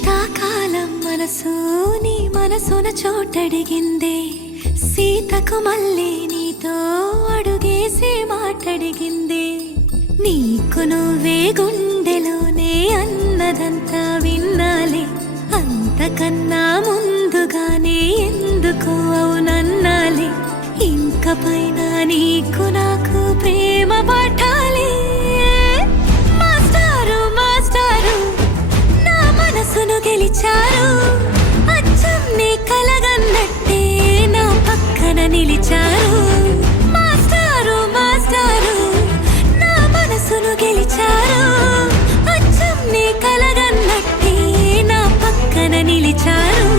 శీతాకాలం మనసు నీ మనసున చోటడిగిందే, సీతకు మళ్ళీ నీతో అడుగేసి మాటడిగిందే. నీకు నువ్వే గుండెలోనే అన్నదంతా విన్నాలే, అంతకన్నా ముందుగానే ఎందుకు అవునన్నాలే. ఇంక పైన నీకు నాకు ప్రేమ పాఠాలే. మాస్టారు మాస్టారు నా మనసును గెలిచారు, అచ్చం నీ కలగన్నట్టే నా పక్కన నిలిచారు. మాస్టారు మాస్టారు నా మనసును గెలిచారు, అచ్చం నీ కలగన్నట్టే నా పక్కన నిలిచారు.